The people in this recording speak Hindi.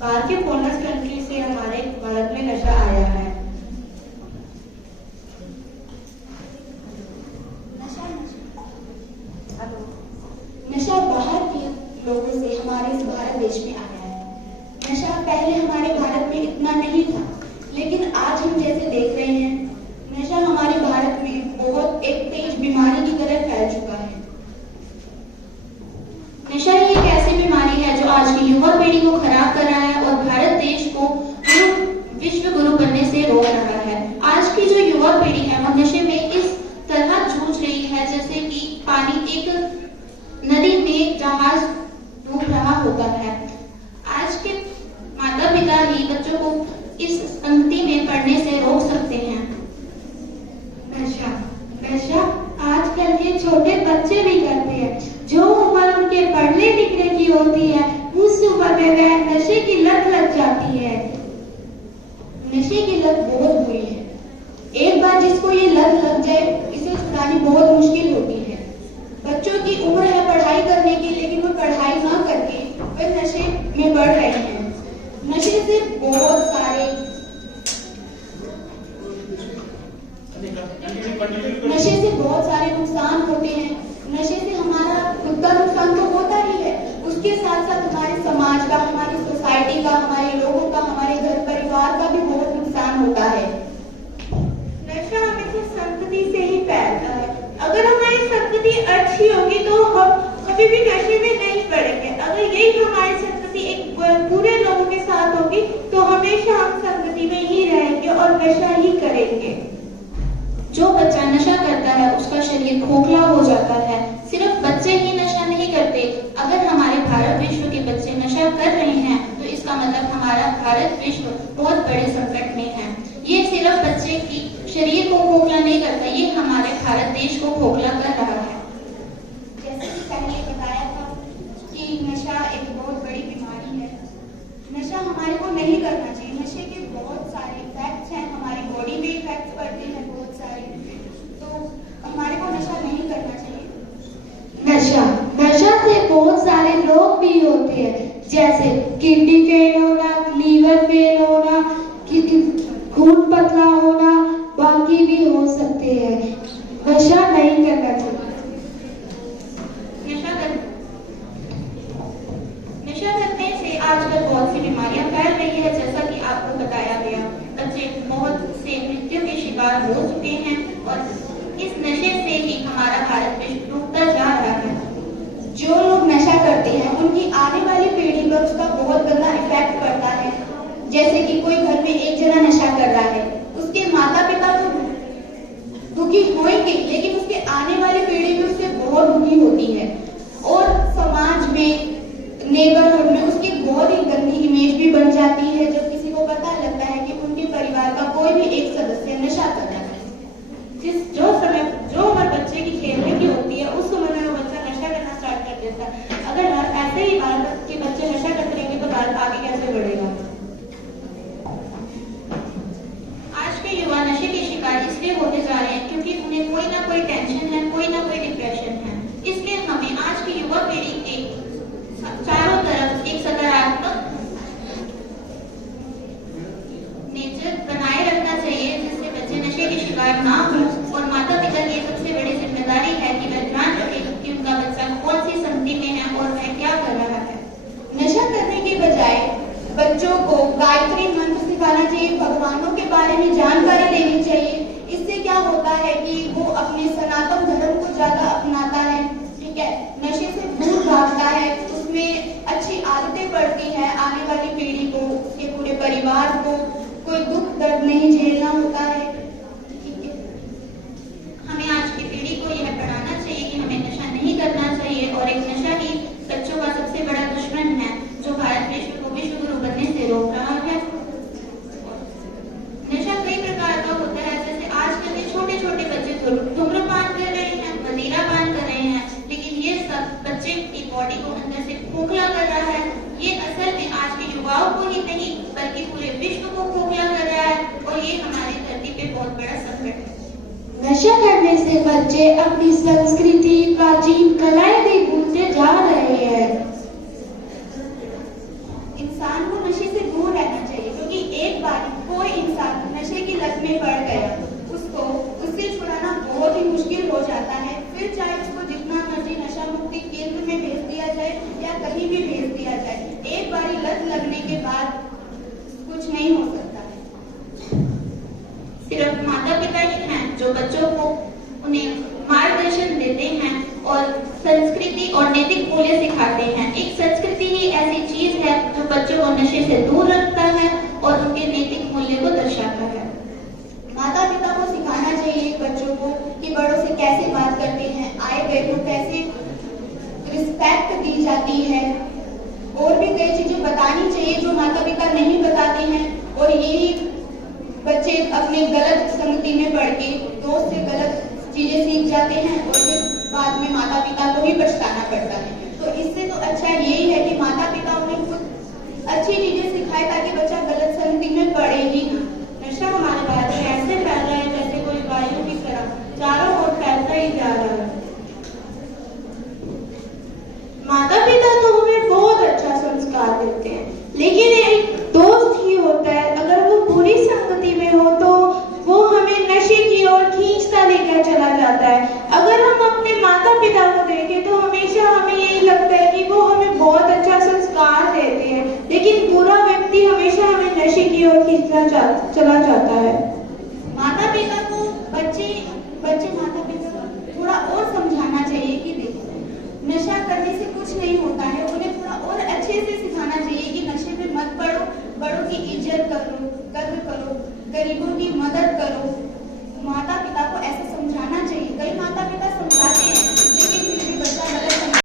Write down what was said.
बाहर के फॉरेनर्स कंट्री से हमारे भारत में नशा आया है। नशा बाहर के लोगों से हमारे इस भारत देश में आया है। नशा पहले हमारे भारत में इतना नहीं था, लेकिन आज हम जैसे देख रहे हैं नशा हमारे भारत में बहुत एक तेज बीमारी की तरह फैल चुका है। नशा ही एक ऐसी बीमारी है जो आज की युवा पीढ़ी को खराब कर रहा है और भारत देश को विश्व गुरु बनने से रोक रहा है। आज की जो युवा पीढ़ी है वो नशे में इस तरह जूझ रही है जैसे कि पानी एक नदी में जहाज डूब रहा होता है। आज के माता पिता ही बच्चों को इस संगति में पढ़ने से रोक सकते हैं। नशा आजकल के छोटे बच्चे भी करते हैं। जो उम्र उनके पढ़ने लिखने की होती है उस उम्र में वह नशे की लत लग जाती है। नशे की लत बहुत बुरी है। एक बार जिसको ये लत लग जाए इसे छुड़ानी बहुत मुश्किल होती है। बच्चों की उम्र है पढ़ाई करने की, लेकिन वो पढ़ाई ना करके वे नशे में बढ़ रहे हैं। नशे से बहुत सारे नुकसान होते हैं। नशे से हमारा खुद का नुकसान तो होता ही है, उसके साथ साथ हमारे समाज का, हमारी सोसाइटी का, हमारे लोगों का, हमारे घर परिवार का भी बहुत नुकसान होता है। नशा हमेशा संगति से ही फैलता है। अगर हमारी संगति अच्छी होगी तो हम कभी भी नशे में नहीं पड़ेंगे। अगर यही हमारी संगति एक पूरे लोगों के साथ होगी तो हमेशा हम संगति में ही रहेंगे और नशा ही करेंगे। जो बच्चा नशा करता है उसका शरीर खोखला हो जाता है। सिर्फ बच्चे ही नशा नहीं करते। अगर हमारे भारत विश्व के बच्चे नशा कर रहे हैं तो इसका मतलब हमारा भारत विश्व बहुत बड़े संकट में है। ये सिर्फ बच्चे की शरीर को खोखला नहीं करता, ये हमारे भारत देश को खोखला कर रहा है। जैसे कि पहले बताया था कि नशा एक बहुत बड़ी बीमारी है। नशा हमारे को नहीं करना चाहिए। नशे के बहुत सारे इफेक्ट्स हैं, हमारी बॉडी में इफेक्ट्स पड़ते हैं बहुत सारे, तो हमारे को नशा नहीं करना चाहिए। नशा से बहुत सारे रोग भी होते हैं, जैसे किडनी फेल होना, लीवर फेल होना, खून पतला होना, बाकी भी हो सकते हैं। नशा नहीं करना चाहिए। नशा करने से आजकल बहुत सी बीमारियां फैल रही है, जैसा कि आपको बताया गया। बच्चे बहुत से मृत्यु के शिकार हो चुके हैं और इस नशे से ही हमारा भारत विश्व डूबता जा रहा है। जो लोग नशा करते हैं उनकी आने वाली पीढ़ी पर उसका बहुत गंदा इफेक्ट पड़ता है। जैसे कि कोई घर में एक जना नशा कर रहा है, उसके माता पिता तो दुखी होंगे, लेकिन उसके आने वाली पीढ़ी भी उससे बहुत दुखी होती है और समाज में, नेबरहुड में उसकी बहुत ही गंदी इमेज भी बन जाती है। जब किसी को पता लगता है कि उनके परिवार का कोई भी एक सदस्य नशा कर रहा है, जो उम्र बच्चे की खेलने की होती है उस उम्र में वो बच्चा नशा करना स्टार्ट कर देता है। अगर ऐसे ही भारत के बच्चे नशा करते रहेंगे तो भारत आगे कैसे बढ़ेगा। आज के युवा नशे के शिकार इसलिए होते जा रहे हैं क्योंकि उन्हें कोई ना कोई टेंशन है, कोई ना कोई डिप्रेशन है। इसलिए हमें आज की युवा पीढ़ी के चारों तरफ एक सकारात्मक नेचर बनाए रखना चाहिए जिससे बच्चे नशे के शिकार ना हो। और माता पिता की सबसे बड़ी जिम्मेदारी है कि वह ध्यान रखें कि उनका बच्चा कौन सी संगति में है और वह क्या कर रहा है। नशा करने के बजाय बच्चों को गायत्री मंत्र सिखाना चाहिए, भगवानों के बारे में जानकारी देनी चाहिए। इससे क्या होता है कि वो अपने सनातन धर्म को ज्यादा अपनाता है, ठीक है, नशे से दूर भागता है, उसमें अच्छी आदतें पड़ती है। आने वाली पीढ़ी को, उसके पूरे परिवार को कोई दुख दर्द नहीं झेलना होता है। ठीक है, हमें आज की पीढ़ी को यह पढ़ाना चाहिए कि हमें नशा नहीं करना चाहिए और एक नशा ही बच्चों का सबसे बड़ा दुश्मन है जो भारत विश्व को विश्व गुरु बनने से रोक रहा है। नशा कई प्रकार का होता है, जैसे आजकल के छोटे छोटे बच्चे धूम्रपान कर रहे हैं, मदिरापान कर रहे हैं, लेकिन ये सब बच्चे की बॉडी को अंदर से खोखला कर रहा है। ये असल में आज के युवाओं को ही नहीं बल्कि पूरे विश्व को खोखला कर रहा है और ये हमारी धरती पे बहुत बड़ा संकट है। नशा करने से बच्चे अपनी संस्कृति, प्राचीन कलाएं भी भूलते जा रहे हैं। इंसान को नशे से कहीं भी भेज दिया जाए। एक बारी लत लगने के बाद कुछ नहीं हो सकता है। सिर्फ माता पिता ही हैं जो बच्चों को उन्हें मार्गदर्शन देते हैं और संस्कृति और नैतिक मूल्य सिखाते हैं। एक संस्कृति ही ऐसी चीज है जो बच्चों को नशे से दूर रखता है और उनके नैतिक मूल्य को दर्शाता है। माता पिता को सिखाना चाहिए बच्चों को कि बड़ों से कैसे बात करते हैं, आए गए को कैसे रिस्पेक्ट दी जाती है, और भी कई चीजें बतानी चाहिए जो माता पिता नहीं बताते हैं। और यही बच्चे अपने गलत संगति में पड़ के दोस्त से गलत चीजें सीख जाते हैं और फिर बाद में माता पिता को ही पछताना पड़ता है। तो इससे तो अच्छा यही है कि माता पिता उन्हें खुद अच्छी चीजें सिखाए ताकि बच्चा गलत संगति में पड़े ही ना। नशा हमारे भारत में ऐसे फैल रहा है जैसे कोई वायु की तरह चारों ओर फैलता ही जा रहा है। माता पिता तो हमें बहुत अच्छा संस्कार देते हैं, लेकिन एक दोस्त ही होता है, अगर वो बुरी संगति में हो तो वो हमें नशे की ओर खींचता लेकर चला जाता है। अगर हम अपने माता पिता को देखें तो हमेशा हमें यही लगता है कि वो हमें बहुत अच्छा संस्कार देते हैं, लेकिन बुरा व्यक्ति हमेशा हमें नशे की ओर खींचना चला जाता है। माता पिता को बच्चे माता पिता को थोड़ा और समझाना चाहिए कि देखो नशा करने से कुछ नहीं होता है। उन्हें थोड़ा और अच्छे से सिखाना चाहिए कि नशे में मत पड़ो, बड़ों की इज्जत करो, कद्र करो, गरीबों की मदद करो। माता पिता को ऐसा समझाना चाहिए। कई माता पिता